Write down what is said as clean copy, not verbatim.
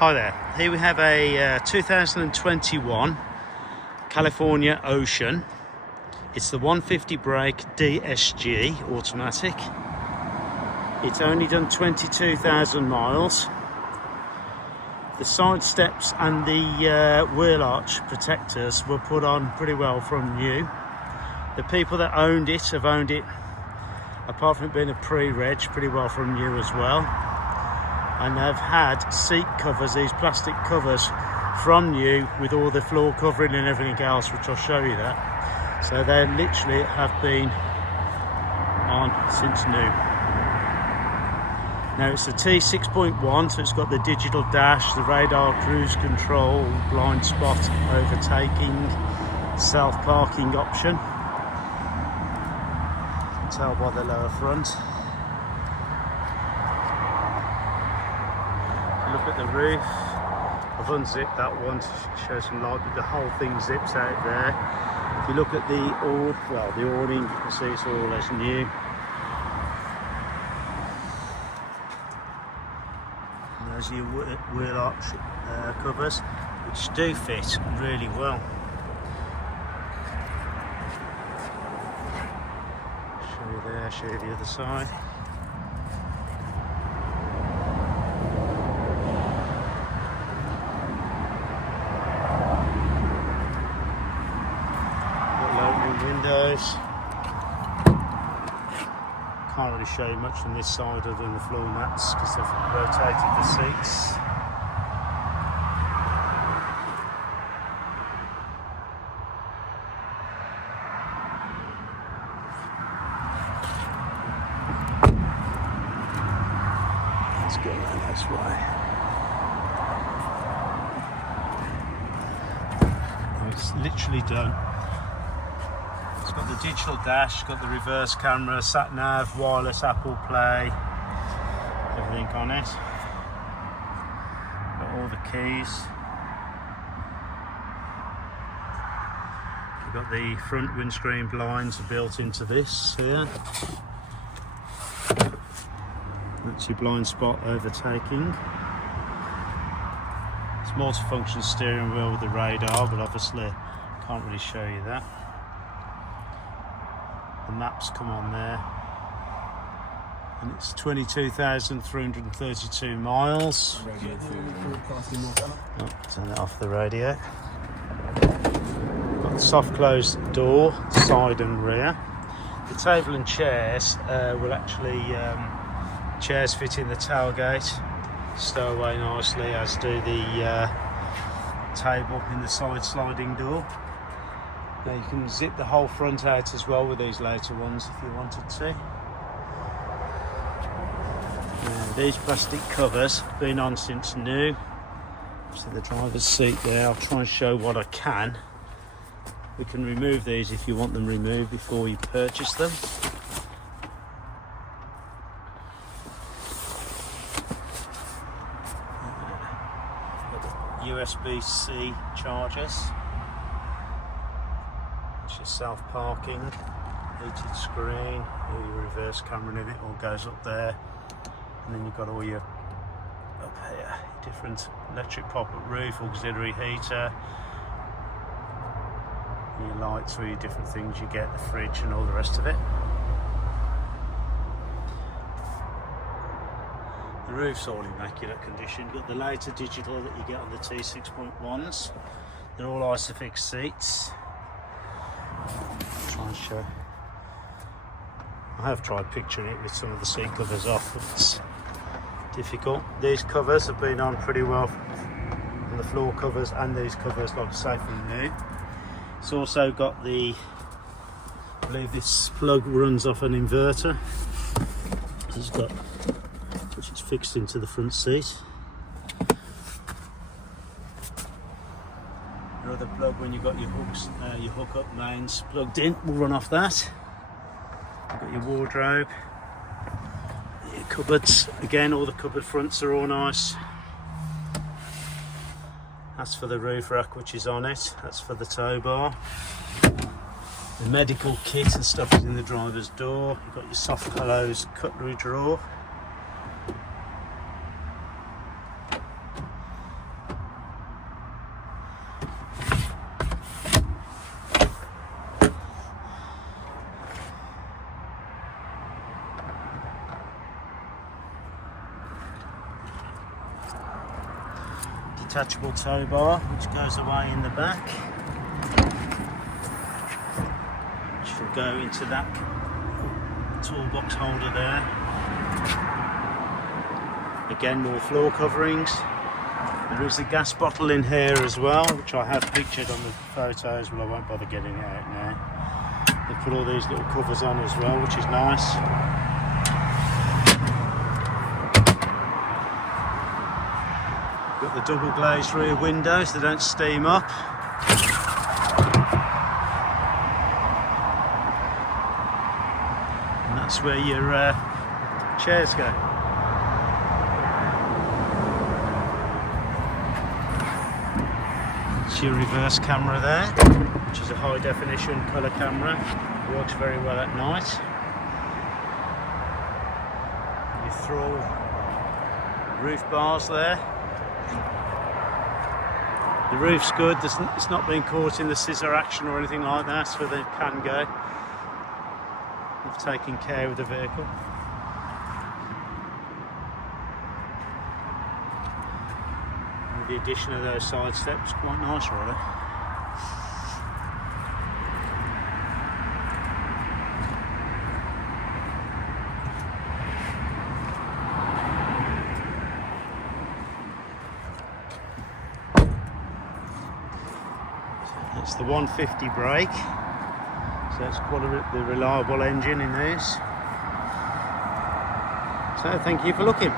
Hi there, here we have a 2021 California Ocean. It's the 150 brake DSG automatic. It's only done 22,000 miles. The side steps and the wheel arch protectors were put on pretty well from new. The people that owned it have owned it, apart from it being a pre-reg, pretty well from new as well. And they've had seat covers, these plastic covers from new with all the floor covering and everything else, which I'll show you that. So they literally have been on since new. Now it's the T6.1, so it's got the digital dash, the radar cruise control, blind spot overtaking, self-parking option. You can tell by the lower front. Look at the roof. I've unzipped that one to show some light, but the whole thing zips out there. If you look at the awning, you can see it's all as new. And there's your wheel arch covers, which do fit really well. Show you there, show you the other side. Windows. Can't really show you much from this side other than the floor mats because they've rotated the seats. Let's go around this way. It's literally done. It's got the digital dash, got the reverse camera, sat nav, wireless Apple Play, everything on it. Got all the keys. You've got the front windscreen blinds built into this here. That's your blind spot overtaking. It's multifunction steering wheel with the radar, but obviously can't really show you that. The maps come on there, and it's 22,332 miles. Turn it off the radio. Got the soft closed door, side and rear. The table and chairs will actually chairs fit in the tailgate, stow away nicely, as do the table in the side sliding door. Now you can zip the whole front out as well with these later ones if you wanted to. Now, these plastic covers have been on since new. So the driver's seat there, I'll try and show what I can. We can remove these if you want them removed before you purchase them. USB-C chargers. Your self-parking, heated screen, all your reverse camera and it all goes up there, and then you've got all your up here different electric pop-up roof, auxiliary heater, your lights, all your different things you get, the fridge and all the rest of it. The roof's all immaculate condition. You've got the later digital that you get on the T6.1s. They're all Isofix seats. Try and show. I have tried picturing it with some of the seat covers off, but it's difficult. These covers have been on pretty well on the floor covers and these covers, like I say, from new. It's also got the, I believe this plug runs off an inverter. It's got, which is fixed into the front seat. The plug, when you've got your hooks, your hook-up mains plugged in, will run off that. You've got your wardrobe, your cupboards. Again, all the cupboard fronts are all nice. That's for the roof rack, which is on it. That's for the tow bar. The medical kit and stuff is in the driver's door. You've got your soft close cutlery drawer. detachable tow bar which goes away in the back, which will go into that toolbox holder there. Again, more floor coverings. There is a gas bottle in here as well, which I have pictured on the photos, but I won't bother getting it out now. They put all these little covers on as well, which is nice. Got the double glazed rear windows, they don't steam up. And that's where your chairs go. It's your reverse camera there, which is a high definition colour camera. Works very well at night. Your thrall roof bars there. The roof's good, it's not being caught in the scissor action or anything like that, so they can go. They've taken care of the vehicle. And the addition of those side steps, quite nice really. It's the 150 brake, so it's quite a reliable engine in this. So thank you for looking.